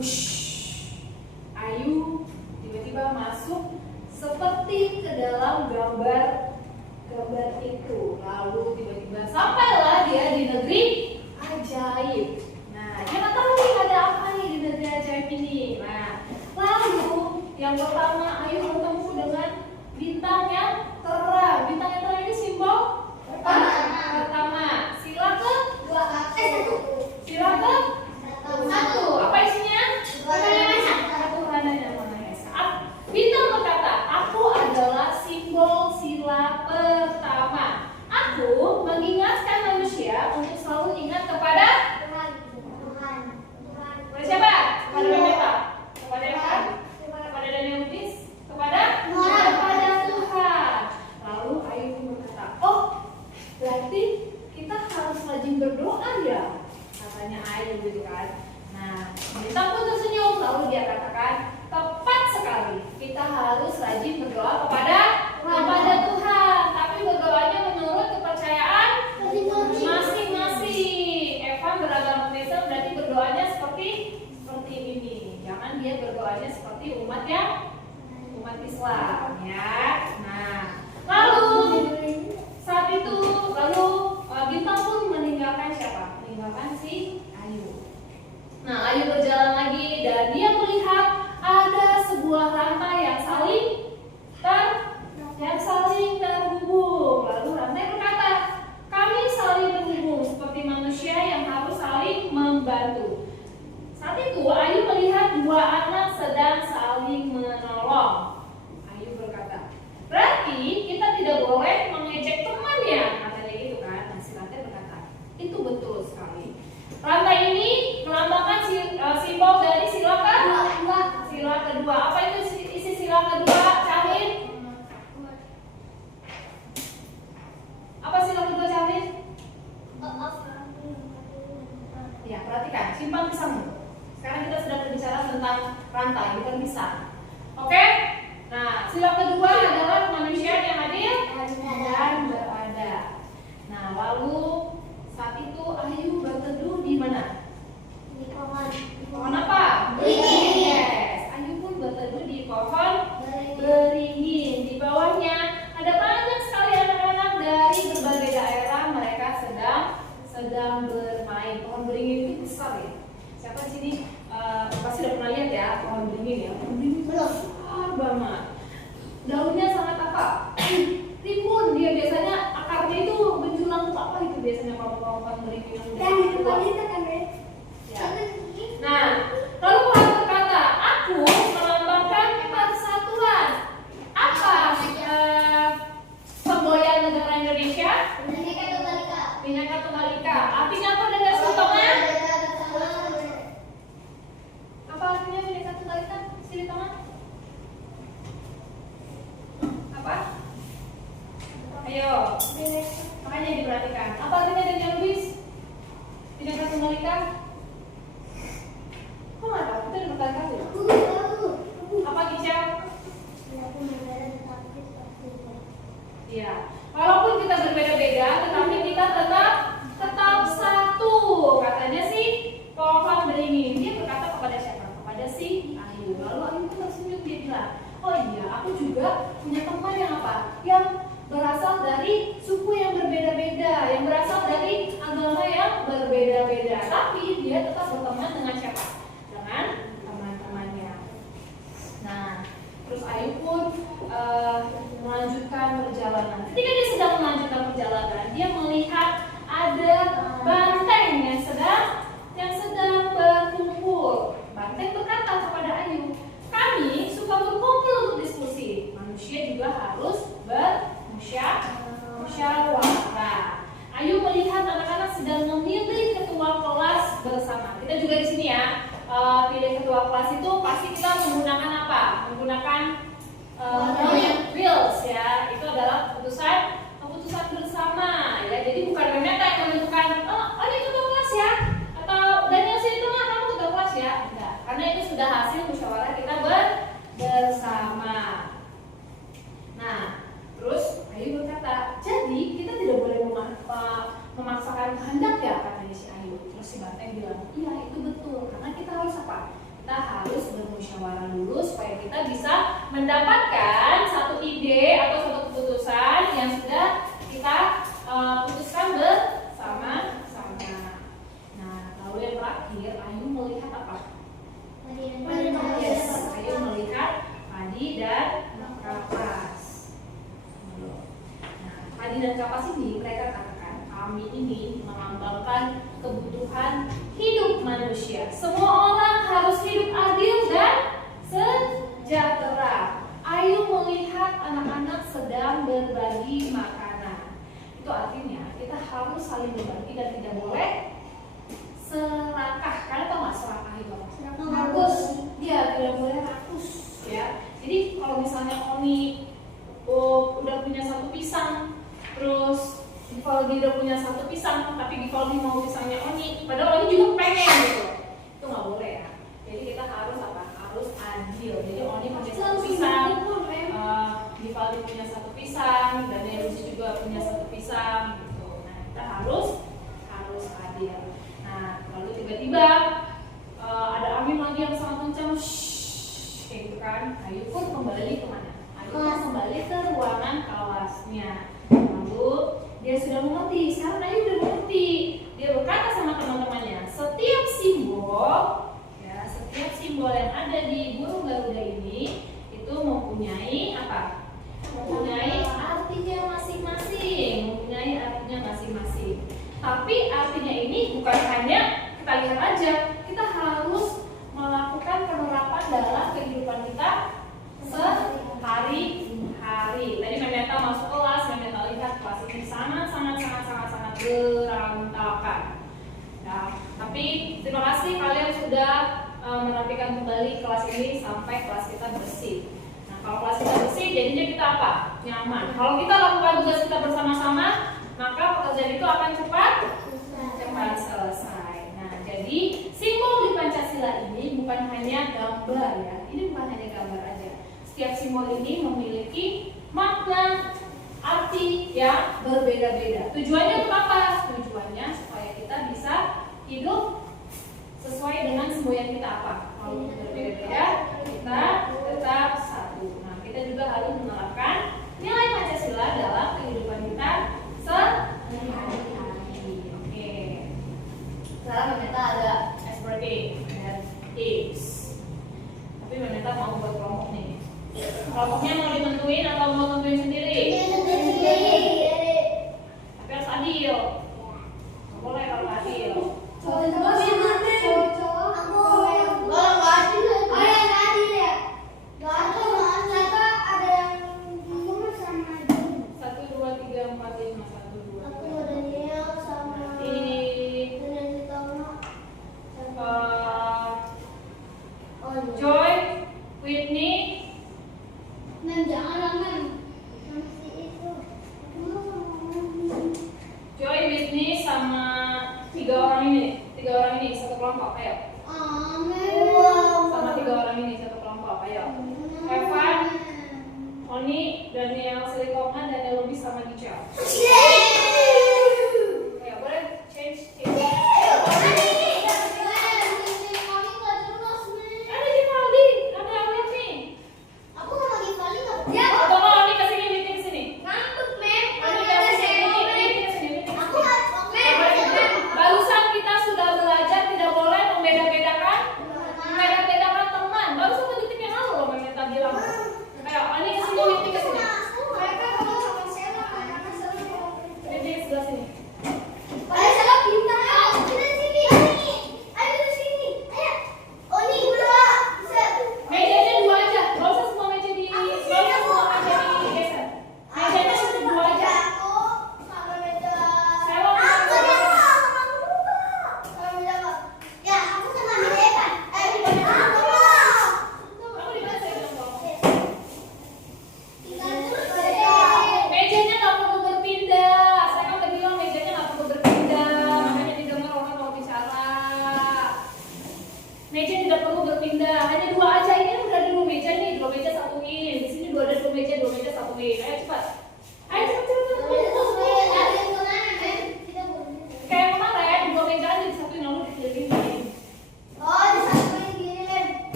Wush. Ayu tiba-tiba masuk seperti ke dalam gambar itu. Lalu tiba-tiba sampailah dia di negeri ajaib. Nah, dia nggak tahu nih ada apa nih di negeri ajaib ini. Nah, lalu yang pertama Ayu bertemu dengan bintang yang terang. Bintang yang terang ini simbol pertama. Sila ke satu. Apa isinya? Tuhan dan Yang Maha Esa. Bintang berkata, aku adalah simbol sila pertama. Aku mengingatkan manusia untuk selalu ingat kepada siapa? Kepada Beta. Kepada apa? Kepada Daniel Lubis. Kepada Tuhan. Lalu Ayu berkata, oh berarti kita harus rajin berdoa ya, katanya Ayu gitu kan. Nah, bintang pun tersenyum. Lalu dia katakan, tepat sekali, kita harus rajin berdoa kepada Tuhan. Tapi berdoanya menurut kepercayaan masing-masing. Evan beragama Kristen berarti berdoanya seperti ini. Jangan dia berdoanya seperti umat Islam ya. Nah, lalu saat itu bintang pun meninggalkan siapa? Meninggalkan si Ayu. Nah, Ayu berjalan lagi dan dia melihat ada sebuah rantai yang saling terhubung. Lalu rantai berkata, kami saling terhubung seperti manusia yang harus saling membantu. Saat itu Ayu melihat dua anak sedang saling menolong. Ayu berkata, berarti kita tidak boleh mengejek teman ya, katanya gitu kan. Nah, si rantai berkata, itu betul sekali. Rantai ini melambangkan simbol dari sila kedua. Apa itu isi sila kedua, Cahin? Apa sila kedua, Cahin? Ya, perhatikan, simpan pisangmu. Sekarang kita sedang berbicara tentang rantai, bukan pisang. Oke? Nah, sila kedua adalah kemanusiaan yang adil dan berada. Nah, lalu saat itu Ayu berteduh di mana? Di pohon. Pohon apa? Beringin. Yes. Ayu pun berteduh di pohon beringin. Di bawahnya ada banyak sekali anak-anak dari berbagai daerah. Mereka sedang bermain. Pohon beringin itu besar ya. Siapa di sini pasti udah pernah lihat ya pohon beringin ya? Pohon beringin besar banget. Daunnya sangat apa? Rimbun. Dia biasanya akarnya itu menjulang apa itu biasanya kalau pohon beringin yang udah ya. Nah, lalu Tuhan berkata, aku melambangkan persatuan. Apa semboyan negara Indonesia? Bhinneka Tunggal Ika. Artinya apa dengan Silitongan? Apa artinya Bhinneka Tunggal Ika? Silitongan? Apa? Ayo. Makanya diperhatikan. Apa artinya dengan Lubis? Bhinneka Tunggal Ika? Kok nggak tahu? Kita udah berkali-kali. Apa Gisel? Iya. Walaupun kita berbeda-beda, tetapi kita tetap satu. Katanya sih pohon beringin. Dia berkata kepada siapa? Kepada si Ayu. Lalu Ayu pun tersenyum, dia bilang, oh iya, aku juga punya teman yang apa? Yang berasal dari suku yang berbeda-beda, yang berasal dari agama yang berbeda-beda. Tapi dia tetap berteman dengan siapa? Dengan teman-temannya. Nah, terus Ayu pun melanjutkan perjalanan. Ketika dia sedang melanjutkan perjalanan, dia melihat ada banteng yang sedang berkumpul. Banteng berkata kepada Ayu, kami suka berkumpul untuk diskusi. Manusia juga harus bermusyawarah. Ayu melihat anak-anak sedang memilih ketua kelas bersama. Kita juga di sini ya, pilih ketua kelas itu pasti kita menggunakan apa? Menggunakan wills ya. Itu adalah keputusan bersama ya. Jadi bukan Renata yang menentukan, oh ini ketua kelas ya, atau Daniel sini tengah kamu ketua kelas ya. Enggak, karena itu sudah hasil musyawarah kita bersama. Nah, terus Ayu berkata, jadi kita tidak boleh memaksakan kehendak ya, katanya si Ayu. Terus si Banteng bilang, iya itu betul, karena kita harus apa? Kita musyawarah dulu supaya kita bisa mendapatkan satu ide atau satu keputusan yang sudah kita putuskan bersama-sama. Nah, lalu yang terakhir, Ayu melihat apa? Yes, Ayu melihat padi dan kapas. Nah, padi dan kapas ini mereka katakan kami ini melambangkan kebutuhan hidup manusia. Semua orang harus hidup adil dan sejahtera. Ayu melihat anak-anak sedang berbagi makanan. Itu artinya kita harus saling berbagi dan tidak boleh serakah. Kalian tahu nggak serakah itu? Rakus. Ya, tidak boleh rakus. Ya. Jadi kalau misalnya Oni udah punya satu pisang, terus Givaldi udah punya satu pisang, tapi Givaldi mau pisangnya Oni, padahal Oni juga pengen gitu. Itu nggak boleh ya. Jadi kita harus apa? Harus adil. Jadi Oni punya satu pisang, Givaldi punya satu pisang, dan Lucy juga punya satu pisang gitu. Nah, kita harus adil. Nah, lalu tiba-tiba ada angin lagi yang sangat kencang, kayak gitu kan. Ayu pun kembali kemana? Ayu pun kembali ke ruangan kelasnya. Lalu dia sudah mengerti. Sekarang Ayu sudah mengerti. Dia berkata sama teman-temannya, setiap simbol yang ada di burung Garuda ini itu mempunyai apa? Mempunyai artinya masing-masing. Tapi artinya ini bukan hanya kita lihat aja, kita harus melakukan penerapan dalam kehidupan kita sehari-hari. Tadi Memeta masuk kelas, Memeta lihat kelas ini sangat berantakan. Nah, tapi terima kasih kalian sudah merapikan kembali kelas ini sampai kelas kita bersih. Nah, kalau kelas kita bersih, jadinya kita apa? Nyaman. Kalau kita lakukan tugas kita bersama-sama, maka pekerjaan itu akan cepat selesai. Nah, jadi simbol di Pancasila ini bukan hanya gambar ya. Ini bukan hanya gambar aja. Setiap simbol ini memiliki makna, arti yang berbeda-beda. Tujuannya untuk apa? Tujuannya supaya kita bisa hidup sesuai dengan semboyan kita apa? Kalau berbeda-beda, kita tetap satu. Nah, kita juga harus menerapkan nilai Pancasila dalam kehidupan kita sehari-hari. Oke. Sekarang Memeta ada SBRT dan tips. Tapi Memeta mau buat kelompok nih. Kelompoknya mau ditentuin atau mau tentuin sendiri? Tapi harus adil. Nggak boleh kalau nggak adil. Joy, Whitney, sama tiga orang ini satu kelompok, ayo. Sama tiga orang ini satu kelompok, ayo. Evan, Oni, Daniel Silikona, Daniel Lubis sama Gichel. Ayo, boleh change team.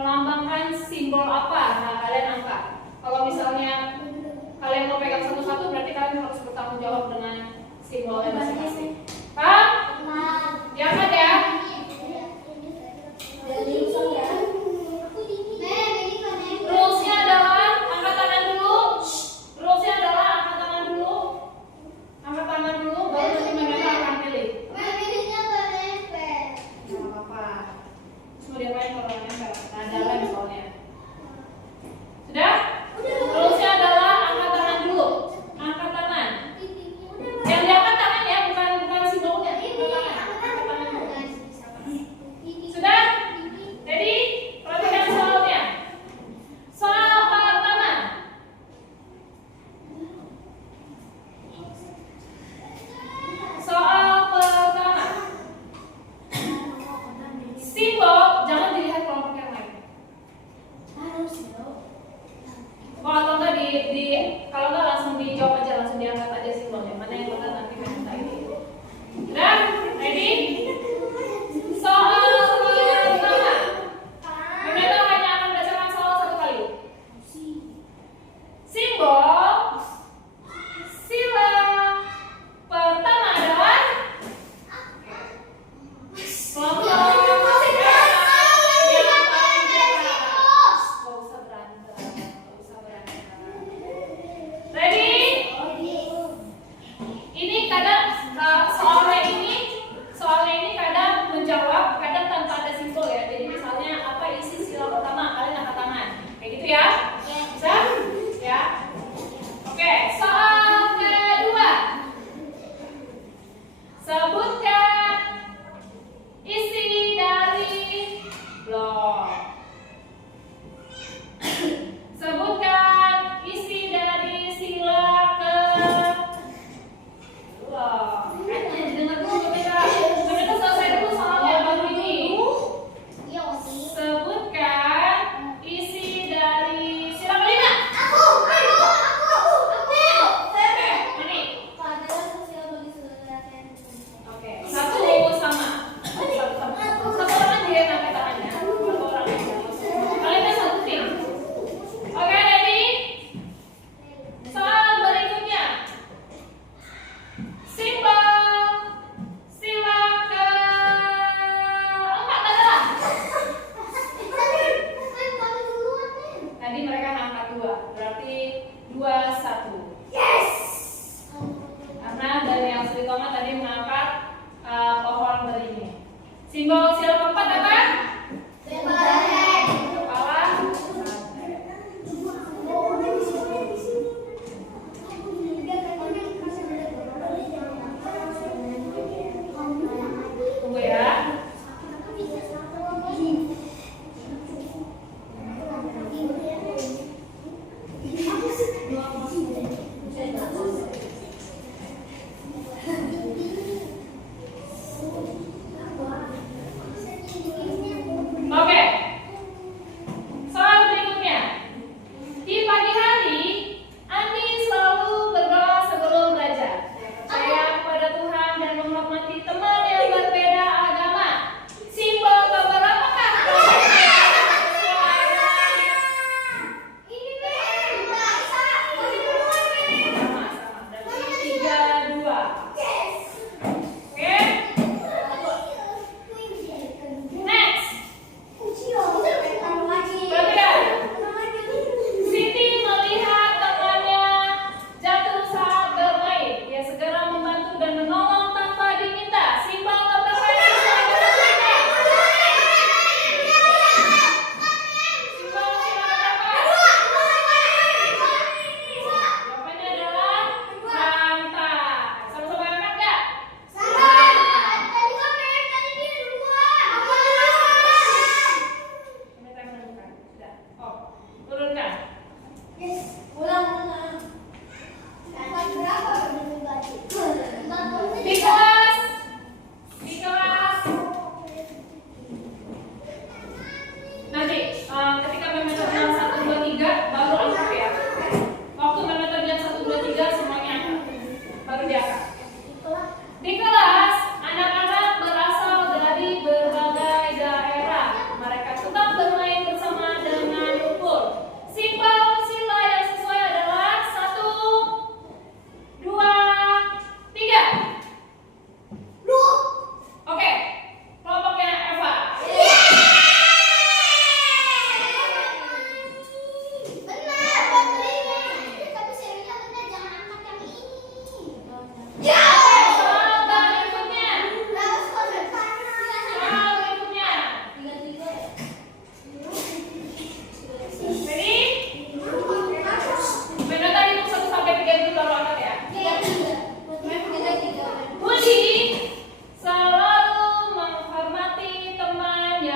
melambangkan simbol apa? Nah, kalian angkat. Kalau misalnya kalian mau pegang satu-satu, berarti kalian harus bertanggung jawab dengan simbolnya masing-masing. Paham? Diangkat ya. Rulesnya adalah angkat tangan dulu. Rulesnya adalah angkat tangan dulu. Angkat tangan dulu, baru nanti mereka akan pilih. Nggak apa-apa. Terus mau diapain kalau nempel? Nah, ada lem soalnya. Sudah? Rulesnya adalah angkat tangan dulu. Angkat tangan. Yang diangkat tangan ya, bukan simbolnya. Angkat tangan. Angkat tangan dulu. Sudah? Jadi, perhatikan soalnya. Soal pertama. Soal pertama. Simbol, jangan dilihat kelompok yang lain.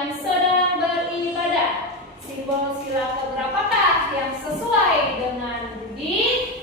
yang sedang beribadah. Simbol sila keberapakah yang sesuai dengan Budi?